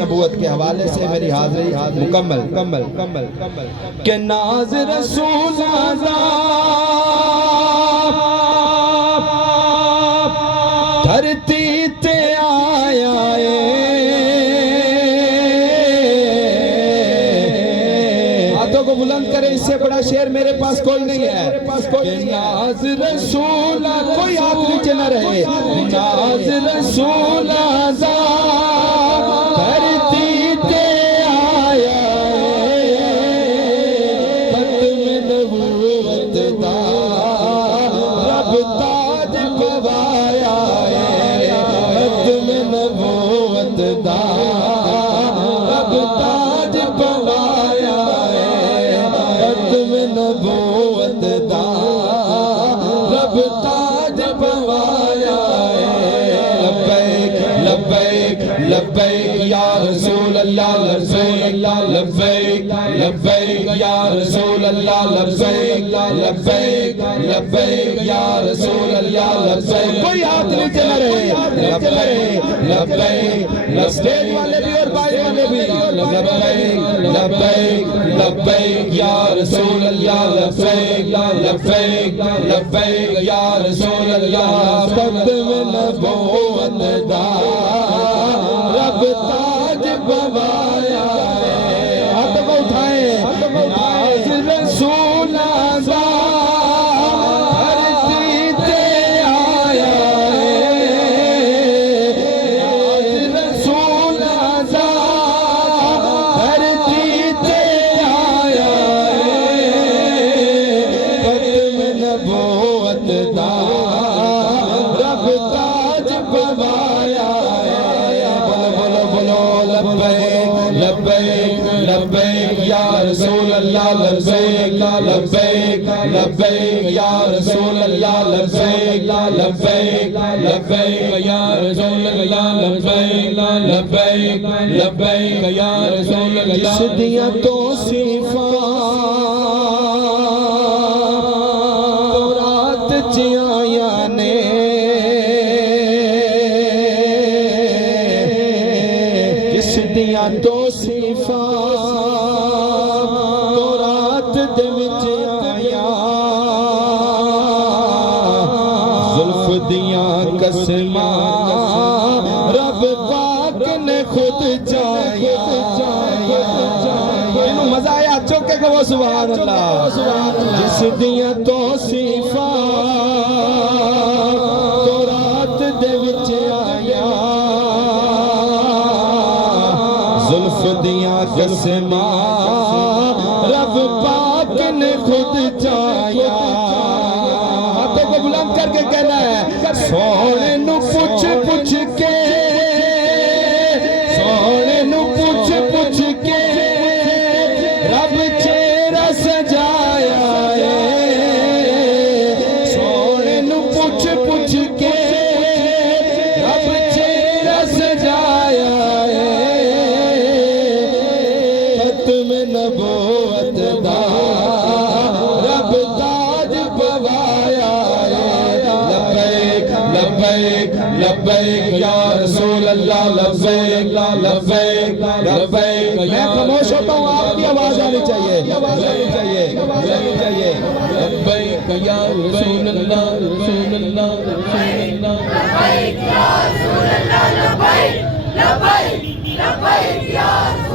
نبوت کے حوالے سے میری حاضری مکمل کہ ناز رسول دھرتی تے آیا ہاتھوں کو بلند کرے، اس سے بڑا شعر میرے پاس کوئی نہیں ہے کہ ناز رسول، کوئی ہاتھ نیچے نہ رہے، ناز رسول دھرتی تے آیا ختم نبوت دا رب تاج پوایا ختم نبوت دا رب تاج پوایا ختم نبوت دا رب تاج پوایا لبیک لبیک یا رسول اللہ لبیک لبیک یا رسول اللہ لبیک لبیک یا رسول اللہ لبیک، کوئی ہاتھ نیچے نہ رہے، لبیک اسٹیج والے بھی اور بھائی والے بھی، لبیک یا رسول اللہ لبیک یا رسول اللہ ختم نبوت دا رب تاج پوایا ہاتھ کو اٹھائیں ناز رسول دا دھرتی تے آیا ناز رسول دا دھرتی تے آیا ختم نبوت دا رب تاج پوایا لبیک لبیک یا رسول اللہ لبیک لبیک یا رسول اللہ لبیک لبیک یا رسول اللہ لبیک لبیک یا رسول اللہ جس دیا توصیفاں تورات چیاں نے جس دیا توصیفاں تورات دے وچ آیا زلف دیاں قسماں رب پاک نے خود چاہیا انہوں مزہ آیا چوکے کہ وہ سبحان اللہ جس دیاں توصیفاں تورات دے وچ آیا زلف دیاں قسماں رب پاک نے خود چاہیا ہاتھوں کو بلند کر کے کہنا ہے سونے نو پوچھ پوچھ کے سونے نو پوچھ پوچھ کے رب چہرہ سجایا سونے نو پوچھ پوچھ کے رب چہرہ سجایا ختم نبوت دا رب تاج پوایا لبیک لبیک یا رسول اللہ لبیک لبیک میں خاموش ہوتا ہوں آپ کی آواز آنی چاہیے لبیک یا رسول اللہ لبیک یا رسول اللہ لبیک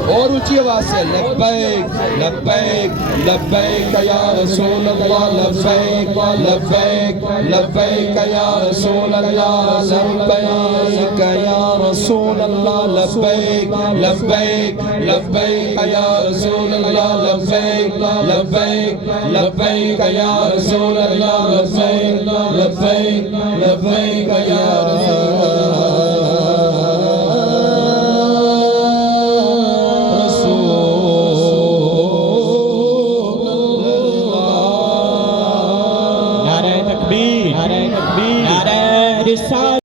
اور اونچی آواز سے لبیک لبیک یا رسول اللہ لبیک یا رسول اللہ لبیک یا رسول اللہ لبیک یا رسول اللہ لبیک یا رسول اللہ لبیک یا رسول